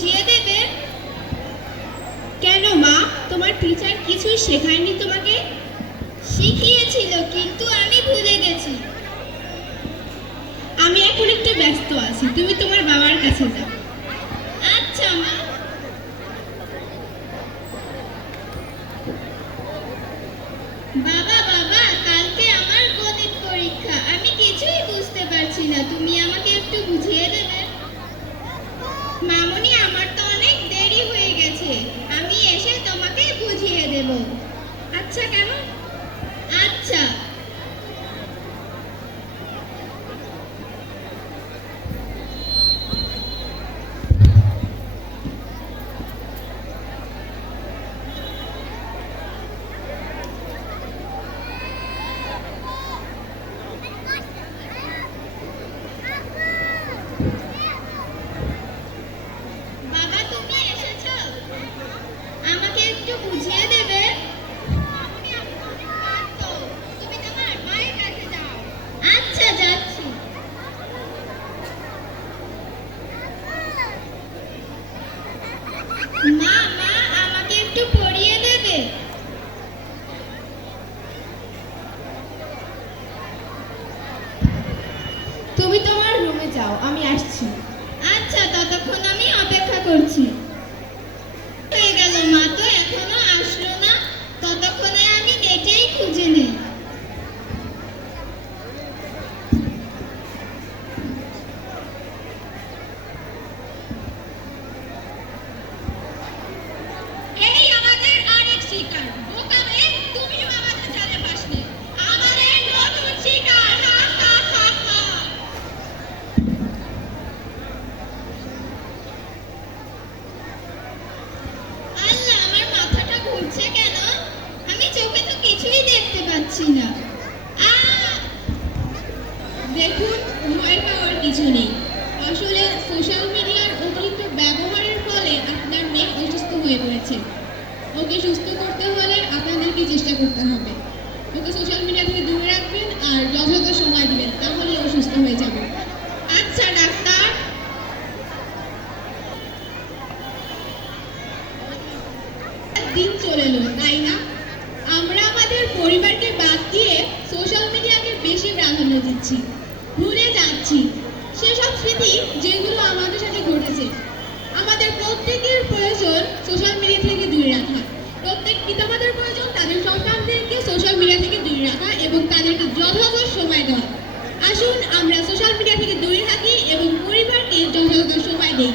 বুঝিয়ে দেবে? কেন মা, তোমার টিচার কিছুই শেখায়নি তোমাকে? শিখিয়েছিল, কিন্তু আমি ভুলে গেছি। আমি এখন একটু ব্যস্ত আছি, তুমি তোমার বাবার কাছে যাও। আচ্ছা মা। বাবা বাবা, কালকে আমার গণিত পরীক্ষা, আমি কিছুই বুঝতে পারছি না, তুমি আমাকে একটু বুঝিয়ে দেবে? মামুনি, আমার তো অনেক দেরি হয়ে গেছে, আমি এসে তোমাকে বুঝিয়ে দেব। আচ্ছা, কেমন? আচ্ছা। বাবা, তুমি এসেছো? আমাকে একটু বুঝিয়ে দেবে? তুমি তোমার মায়ের কাছে যাও। আচ্ছা, যাচ্ছি। মা মা, আমাকে একটু পড়িয়ে দেবে? তুমি তোমার রুমে যাও, আমি আসছি। আচ্ছা, ততক্ষণ আমি অপেক্ষা করছি। হয়ে গেল, মা তো এখনো আসলো না, ততক্ষণে আমি নেটেই খুঁজে নেই। এই আমাদের আরেক শিকার, বোকা মেয়ে, তুমিও আমাদের জালে ফাঁসলে। আমাদের নতুন শিকার, হা হা হা হা। আল্লাহ, আমার মাথাটা ঘুরছে কেন? আমি চোখে তো কিছুই দেখতে পাচ্ছি না। দেখুন, ভয় পাওয়ার কিছু নেই। আসলে সোশ্যাল মিডিয়ার অতিরিক্ত ব্যবহারের ফলে আপনার মেয়ে অসুস্থ হয়ে পড়েছে। ওকে সুস্থ করতে হলে আপনাদেরকে চেষ্টা করতে হবে। ওকে সোশ্যাল মিডিয়া থেকে দূরে রাখবেন আর যথাযথ সময় দিবেন, তাহলে ও সুস্থ হয়ে যাবে। আচ্ছা ডাক্তার। দিন চলে এলো, তাই না? আমরা আমাদের পরিবারকে বাদ দিয়ে সোশ্যাল মিডিয়াকে বেশি প্রাধান্য দিচ্ছি, ভুলে যাচ্ছি সেসব স্মৃতি যেগুলো আমাদের সাথে ঘটেছে। আমাদের প্রত্যেকের প্রয়োজন সোশ্যাল মিডিয়া থেকে দূরে রাখা। প্রত্যেক পিতামাতার প্রয়োজন তাদের সন্তানদেরকে সোশ্যাল মিডিয়া থেকে দূরে রাখা এবং তাদেরকে যথাযথ সময় দেওয়া। আসুন আমরা সোশ্যাল মিডিয়া থেকে দূরে থাকি এবং পরিবারকে যথাযথ সময় দেই।